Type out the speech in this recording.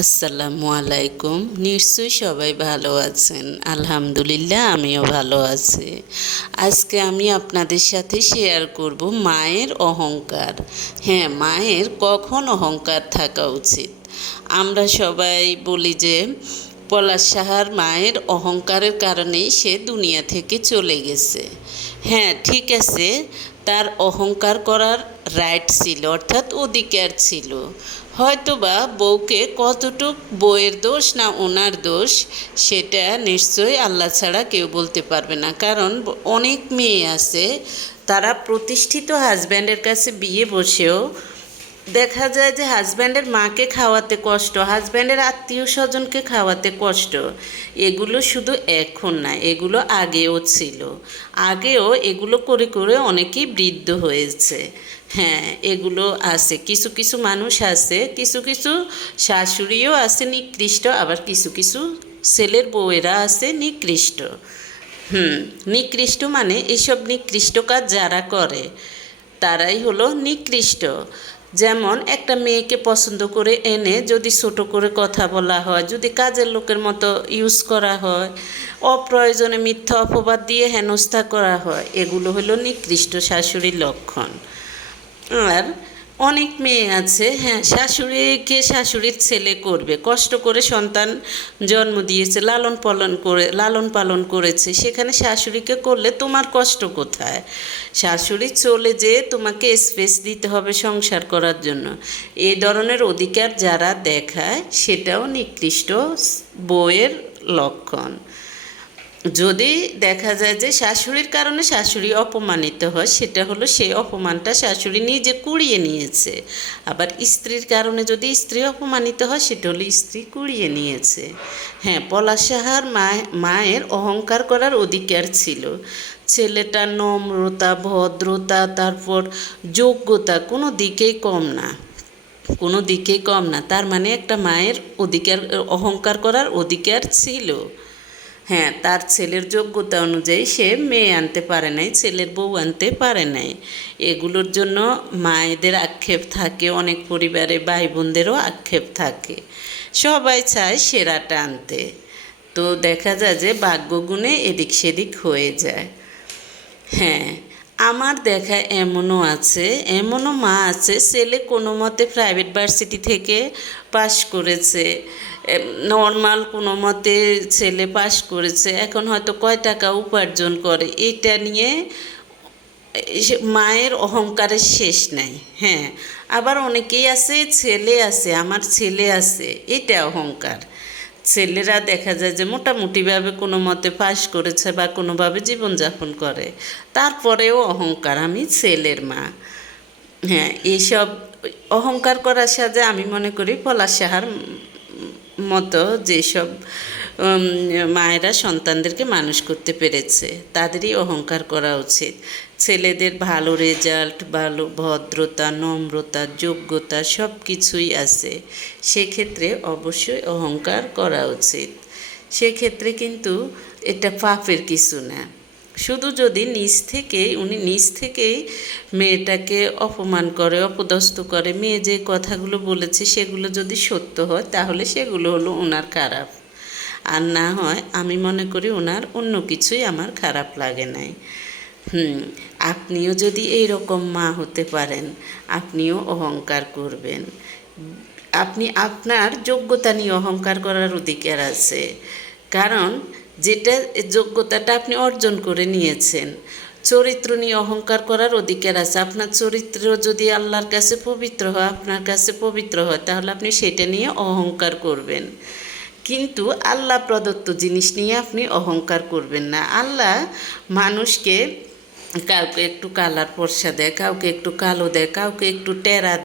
আসসালামু আলাইকুম। নিশ্চয়ই সবাই ভালো আছেন। আলহামদুলিল্লাহ, আমিও ভালো আছি। আজকে আমি আপনাদের সাথে শেয়ার করব মায়ের অহংকার। হ্যাঁ মায়ের কখন অহংকার থাকা উচিত? আমরা সবাই বলি যে, পলাশ সাহার মায়ের অহংকারের কারণেই সে দুনিয়া থেকে চলে গেছে। হ্যাঁ ঠিক আছে। তার অহংকার করার রাইট ছিল, অর্থাৎ অধিকার ছিল। হয়তোবা বউকে কতটুক বউয়ের দোষ না ওনার দোষ, সেটা নিশ্চয়ই আল্লাহ ছাড়া কেউ বলতে পারবে না। কারণ অনেক মেয়ে আছে, তারা প্রতিষ্ঠিত হাজব্যান্ডের কাছে বিয়ে বসেও দেখা যায় যে হাজব্যান্ডের মাকে খাওয়াতে কষ্ট হাজব্যান্ডের আত্মীয় স্বজনকে খাওয়াতে কষ্ট। এগুলো শুধু এখন না, এগুলো আগেও ছিল। আগেও এগুলো করে করে অনেকেই বৃদ্ধ হয়েছে। হ্যাঁ এগুলো আছে। কিছু কিছু মানুষ আছে, কিছু কিছু শাশুড়িও আছে নিকৃষ্ট, আবার কিছু কিছু ছেলের বউয়েরা আছে নিকৃষ্ট। হুম, নিকৃষ্ট মানে এসব নিকৃষ্ট কাজ যারা করে, তারাই হলো নিকৃষ্ট। যেমন, একটা মেয়েকে পছন্দ করে এনে যদি ছোট করে কথা বলা হয়, যদি কাজের লোকের মতো ইউজ করা হয়, অপ্রয়োজনে মিথ্যা অপবাদ দিয়ে হেনস্থা করা হয়, এগুলো হলো নিকৃষ্ট শাশুড়ির লক্ষণ। আর অনেক মেয়ে আছে হ্যাঁ শাশুড়িকে শাশুড়ির ছেলে করবে। কষ্ট করে সন্তান জন্ম দিয়েছে, লালন পালন করে, লালন পালন করেছে। সেখানে শাশুড়িকে করলে তোমার কষ্ট কোথায়? শাশুড়ি চলে যেয়ে তোমাকে স্পেস দিতে হবে সংসার করার জন্য। এই ধরনের অধিকার যারা দেখায়, সেটাও নিকৃষ্ট বইয়ের লক্ষণ। যদি দেখা যায় যে শাশুড়ির কারণে শাশুড়ি অপমানিত হয়, সেটা হলো সেই অপমানটা শাশুড়ি নিজে কুড়িয়ে নিয়েছে। আবার স্ত্রীর কারণে যদি স্ত্রী অপমানিত হয়, সেটা হলো স্ত্রী কুড়িয়ে নিয়েছে। হ্যাঁ পলাশ সাহার মায়ের অহংকার করার অধিকার ছিল। ছেলেটা নম্রতা, ভদ্রতা, তারপর যোগ্যতা কোনো দিকেই কম না। কোনো দিকেই কম না। তার মানে একটা মায়ের অধিকার, অহংকার করার অধিকার ছিল। হ্যাঁ তার ছেলের যোগ্যতা অনুযায়ী সে মেয়ে আনতে পারে নাই, ছেলের বউ আনতে পারে নাই। এগুলোর জন্য মায়েদের আক্ষেপ থাকে, অনেক পরিবারে ভাই বোনদেরও আক্ষেপ থাকে। সবাই চায় সেরাটা আনতে। তো দেখা যায় যে ভাগ্যগুণে এদিক সেদিক হয়ে যায়। হ্যাঁ আমার দেখা এমনও আছে, এমনও মা আছে, ছেলে কোনো মতে প্রাইভেট ভার্সিটি থেকে পাশ করেছে। নর্মাল কোনো মতে ছেলে পাশ করেছে, এখন হয়তো কয় টাকা উপার্জন করে, এটা নিয়ে মায়ের অহংকারের শেষ নাই হ্যাঁ। আবার অনেকেই আছে, ছেলে আছে, আমার ছেলে আছে, এটা অহংকার। ছেলেরা দেখা যায় যে মোটামুটিভাবে কোনো মতে পাস করেছে বা কোনোভাবে জীবনযাপন করে, তারপরেও অহংকার, আমি ছেলের মা। হ্যাঁ এইসব অহংকার করার সাথে আমি মনে করি পলাশ সাহার মতো যেসব মায়েরা সন্তানদেরকে মানুষ করতে পেরেছে, তাদেরই অহংকার করা উচিত। ছেলেদের ভালো রেজাল্ট ভালো ভদ্রতা, নম্রতা, যোগ্যতা সব কিছুই আছে। সেক্ষেত্রে অবশ্যই অহংকার করা উচিত। সেক্ষেত্রে কিন্তু এটা পাপের কিছু না। শুধু যদি নিজ থেকেই, উনি নিজ থেকেই মেয়েটাকে অপমান করে, অপদস্থ করে, মেয়ে যে কথাগুলো বলেছে সেগুলো যদি সত্য হয়, তাহলে সেগুলো হলো ওনার খারাপ। আর না হয়, আমি মনে করি ওনার অন্য কিছুই আমার খারাপ লাগে নাই। হুম, আপনিও যদি এই রকম মা হতে পারেন, আপনিও অহংকার করবেন। আপনি আপনার যোগ্যতা নিয়ে অহংকার করার অধিকার আছে। কারণ যেটা যোগ্যতাটা আপনি অর্জন করে নিয়েছেন। চরিত্র নিয়ে অহংকার করার অধিকার আছে। আপনার চরিত্র যদি আল্লাহর কাছে পবিত্র হয়, আপনার কাছে পবিত্র হয়, তাহলে আপনি সেটা নিয়ে অহংকার করবেন। কিন্তু আল্লাহ প্রদত্ত জিনিস নিয়ে আপনি অহংকার করবেন না। আল্লাহ মানুষকে কাউকে একটু কালার পরশা দেয়, কাউকে একটু কালো দেয়, কাউকে একটু টেরা